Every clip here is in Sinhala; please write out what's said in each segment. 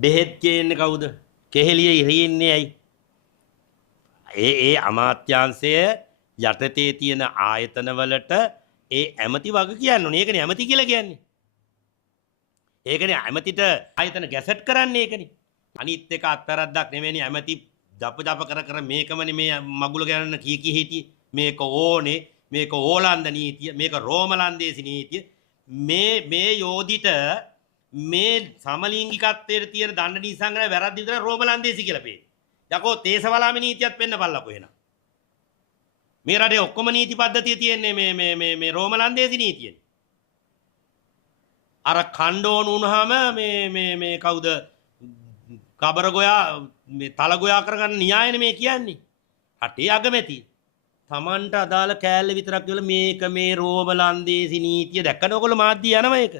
බෙහෙත් කියන්නේ කවුද? කෙහෙලිය ඉරින්නේ ඇයි? ඒ අමාත්‍යාංශය යටතේ තියෙන ආයතන වලට ඒ ඇමති වග කියන්න ඕනේ. ඒකනේ ඇමති කියලා කියන්නේ. ඒකනේ ඇමතිට ආයතන ගැසට් කරන්නේ ඒකනේ. අනිත් එක අත්තරද්දක් නෙවෙයි ඇමති දප කර කර මේකමනේ මේ මගුල ගන්න කී හිටියේ. මේක ඕනේ, මේක ඕලන්ද නීතිය, මේක රෝමලන්දේසි නීතිය. මේ යෝධිට මේ සමලිංගිකත්වයට තියෙන දණ්ඩ නීති සංග්‍රහය වැරද්ද විතර රෝමලන්දේසි කියලා පේ. යකෝ තේසවලාමේ නීතියත් වෙන්න බලලකෝ එහෙනම්. මේ රටේ ඔක්කොම නීති පද්ධතිය තියෙන්නේ මේ රෝමලන්දේසි නීතියනේ. අර ඛණ්ඩෝන වුණාම මේ කවුද කබර ගෝයා මේ තල ගෝයා කරගන්න න්‍යායනේ මේ කියන්නේ. රටේ අගමැති. Tamanට අදාළ කෑල්ල විතරක් කියලා මේක මේ රෝමලන්දේසි නීතිය දැක්කම ඔයගොල්ලෝ මාධ්‍ය යනවා ඒක.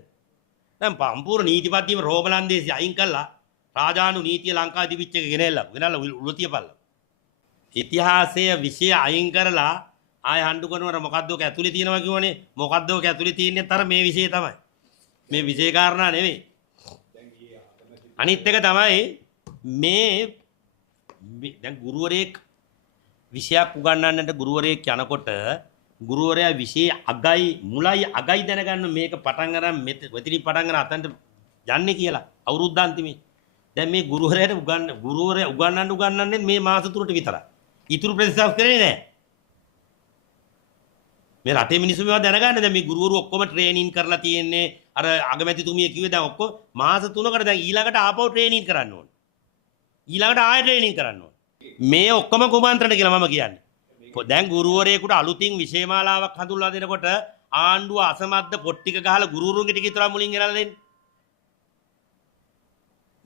දැන් සම්පූර්ණ නීති පද්ධතියම රෝමලන්දේසි අයින් කළා. රාජානු නීතිය ලංකාවේ තිබිච්ච එක ගෙනල්ලා උළු තියපල්ලා. ඉතිහාසයේ විෂය අයින් කරලා ආය හඬු කරනවට මොකද්ද ඔක ඇතුලේ තියෙනවා කියවනේ. මොකද්ද ඔක ඇතුලේ තියෙන්නේ අතර මේ විෂය තමයි. මේ විෂය කාරණා නෙවෙයි. අනිත් එක තමයි මේ දැන් ගුරුවරයෙක් විෂයක් උගන්වන්නට ගුරුවරයෙක් යනකොට ගුරුවරයා විෂය අගයි මුලයි අගයි දැනගන්න මේක පටන් අරන් මෙතනින් පටන් අරන් අතන්ට යන්නේ කියලා අවුරුද්ද අන්තිමේ. දැන් මේ ගුරුවරයාට උගන්වන්නේ මේ මාස තුනට විතරයි. ඊටු ප්‍රතිසාර කරේ නැහැ. මේ රටේ මිනිස්සු මේවා දැනගන්න දැන් මේ ගුරුවරු ඔක්කොම ට්‍රේනින් කරලා තියෙන්නේ අර අගමැතිතුමිය කිව්වේ දැන් ඔක්කොම මාස 3කට දැන් ඊළඟට ආපහු ට්‍රේනින් කරන්න ඕනේ. ඊළඟට ආයෙ ට්‍රේනින් කරන්න ඕනේ. මේ ඔක්කොම කුමන්ත්‍රණ කියලා මම කියන්නේ. දැන් ගුරුවරයෙකුට අලුතින් විෂයමාලාවක් හඳුන්වලා දෙනකොට ආණ්ඩුව අසමද්ද පොට්ටික ගහලා ගුරුවරුන්ගේ ටික විතර මුලින් ගෙනල්ලා දෙන්නේ.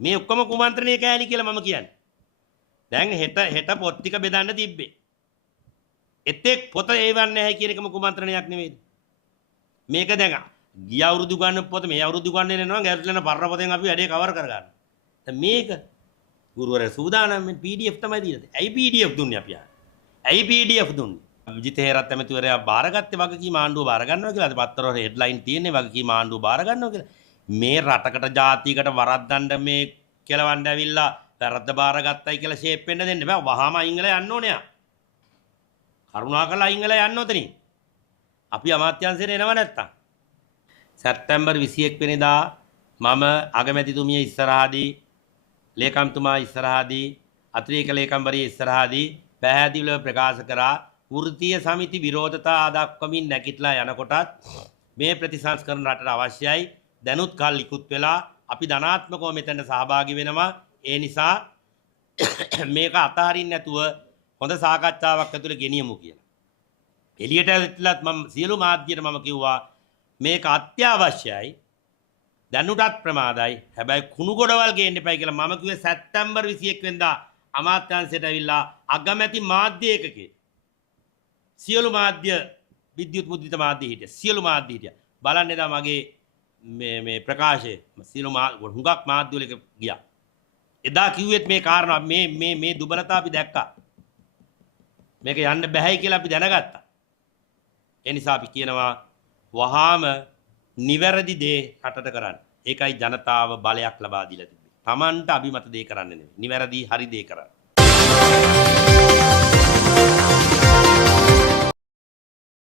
මේ ඔක්කොම කුමන්ත්‍රණයේ කෑලි කියලා මම කියන්නේ. දැන් හෙට පොත් ටික බෙදන්න තිබ්බේ. එතෙක් පොත ඒවන්නේ නැහැ කියන එකම කුමන්ත්‍රණයක් නෙවෙයිද? මේක දැන් ගිය අවුරුදු ගන්න පොත මේ අවුරුදු ගන්න එනවා ගැටලෙන පරණ පොතෙන් අපි වැඩේ කවර් කරගන්න. දැන් මේක ගුරුවරයා සූදානම් වෙන PDF තමයි දීලා. ඇයි PDF දුන්නේ අපි ආ? ඇයි PDF දුන්නේ? විජිත හේරත් ඇමතිවරයා බාරගත්තේ වගකීම ආණ්ඩුව බාර ගන්නවා කියලා. අද පත්තරවල හෙඩ්ලයින් තියෙන්නේ වගකීම ආණ්ඩුව බාර ගන්නවා කියලා. මේ රටකට ජාතියකට වරද්දන්න මේ කෙලවන්න ඇවිල්ලා වැරද්ද බාරගත්තයි කියලා ෂේප් වෙන්න දෙන්න බෑ. වහාම අයිංගලා යන්න ඕනේ යා. කරුණාකරලා අයිංගලා යන්න ඕතනින්. අපි අමාත්‍යාංශයට එනවා නැත්තම්. සැප්තැම්බර් 21 වෙනිදා මම අගමැතිතුමිය ඉස්සරහදී ලේකම්තුමා ඉස්සරහදී අතිරේක ලේකම්වරිය ඉස්සරහදී පැහැදිලිව ප්‍රකාශ කරා වෘත්තීය සමිති විරෝධතා දක්වමින් නැගිටලා යනකොටත් මේ ප්‍රතිසංස්කරණ රටට අවශ්‍යයි. දැනුත් කල් ඉක්ුත් වෙලා අපි ධනාත්මකව මෙතනට සහභාගී වෙනවා. ඒ නිසා මේක අතහරින්න නැතුව හොඳ සාකච්ඡාවක් ඇතුළේ ගෙනියමු කියලා. එළියට ඇවිත්ලත් මම සියලු මාධ්‍යයට මම කිව්වා මේක අත්‍යවශ්‍යයි. දැනුටත් ප්‍රමාදයි. හැබැයි කුණු ගොඩවල් ගේන්න එපයි කියලා මම කිව්වේ සැප්තැම්බර් 21 වෙනිදා අමාත්‍යාංශයට ඇවිල්ලා අගමැති මාධ්‍ය ඒකකේ සියලු මාධ්‍ය විද්‍යුත් මුද්‍රිත මාධ්‍ය හිටිය. සියලු මාධ්‍ය හිටියා. බලන්න එදා මගේ මේ ප්‍රකාශය සියලු හුඟක් මාධ්‍ය වල ගියා. එදා කිව්වෙත් මේ කාරණා මේ දුබලතා අපි දැක්කා. මේක යන්න බෑයි කියලා අපි දැනගත්තා. ඒ නිසා අපි කියනවා වහාම නිවැරදි දේ රටට කරන්න. ඒකයි ජනතාව බලයක් ලබා දීලා තිබෙන්නේ. Tamanට අභිමත දේ කරන්න නෙවෙයි. නිවැරදි හරි දේ කරන්න.